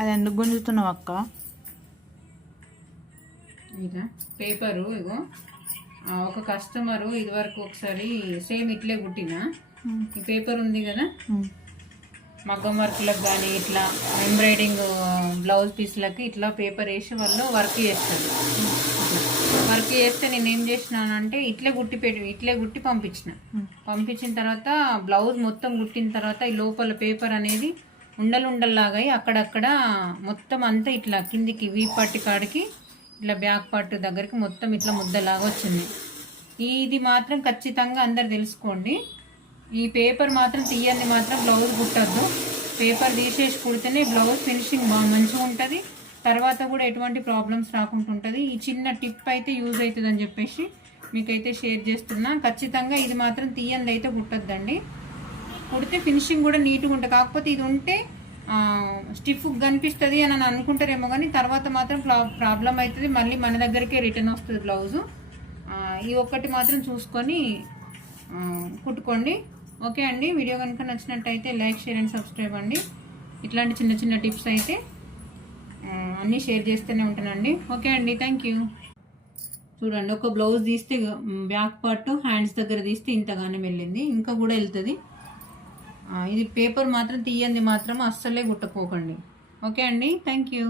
అది ఎందుకు గుంజుతున్నావు అక్క? ఇదా పేపరు ఇగో ఒక కస్టమరు ఇదివరకు ఒకసారి సేమ్ ఇట్లే కుట్టిన ఈ పేపర్ ఉంది కదా, మగ్గం వర్క్లకు కానీ ఇట్లా ఎంబ్రాయిడింగ్ బ్లౌజ్ పీస్లకి ఇట్లా పేపర్ వేసి వాళ్ళు వర్క్ చేస్తారు. వర్క్ చేస్తే నేను ఏం చేసినానంటే ఇట్లే గుట్టి పంపించిన తర్వాత బ్లౌజ్ మొత్తం కుట్టిన తర్వాత ఈ లోపల పేపర్ అనేది ఉండలుండల్లాగా అక్కడక్కడ మొత్తం అంతా ఇట్లా కిందికి వీపట్టి కాడికి ఇట్లా బ్యాక్ పార్ట్ దగ్గరికి మొత్తం ఇట్లా ముద్దలాగా వచ్చింది. ఇది మాత్రం ఖచ్చితంగా అందరు తెలుసుకోండి. ఈ పేపర్ మాత్రం తీయండి, మాత్రం బ్లౌజ్ కుట్టద్దు. పేపర్ తీసేసి కుడితేనే బ్లౌజ్ ఫినిషింగ్ మంచిగా ఉంటుంది, తర్వాత కూడా ఎటువంటి ప్రాబ్లమ్స్ రాకుండా ఉంటుంది. ఈ చిన్న టిప్ అయితే యూజ్ అవుతుంది అని చెప్పేసి మీకైతే షేర్ చేస్తున్నా. ఖచ్చితంగా ఇది మాత్రం తీయండి అయితే కుట్టద్దండి. కుడితే ఫినిషింగ్ కూడా నీట్గా ఉంటుంది. కాకపోతే ఇది ఉంటే స్టిఫ్ కనిపిస్తుంది అని అనుకుంటారేమో, కానీ తర్వాత మాత్రం ప్రాబ్లం అవుతుంది, మళ్ళీ మన దగ్గరికే రిటర్న్ వస్తుంది బ్లౌజు. ఈ ఒక్కటి మాత్రం చూసుకొని కుట్టుకోండి. ఓకే అండి, వీడియో కనుక నచ్చినట్టయితే లైక్, షేర్ అండ్ సబ్స్క్రైబ్ అండి. ఇట్లాంటి చిన్న చిన్న టిప్స్ అయితే అన్నీ షేర్ చేస్తూనే ఉంటానండి. ఓకే అండి, థ్యాంక్ యూ. చూడండి, ఒక బ్లౌజ్ తీస్తే బ్యాక్ పార్ట్ హ్యాండ్స్ దగ్గర తీస్తే ఇంతగానే వెళ్ళింది, ఇంకా కూడా వెళ్తుంది. ఇది పేపర్ మాత్రం తీయంది మాత్రం అస్సలే కుట్టపోకండి. ఓకే అండి, థ్యాంక్ యూ.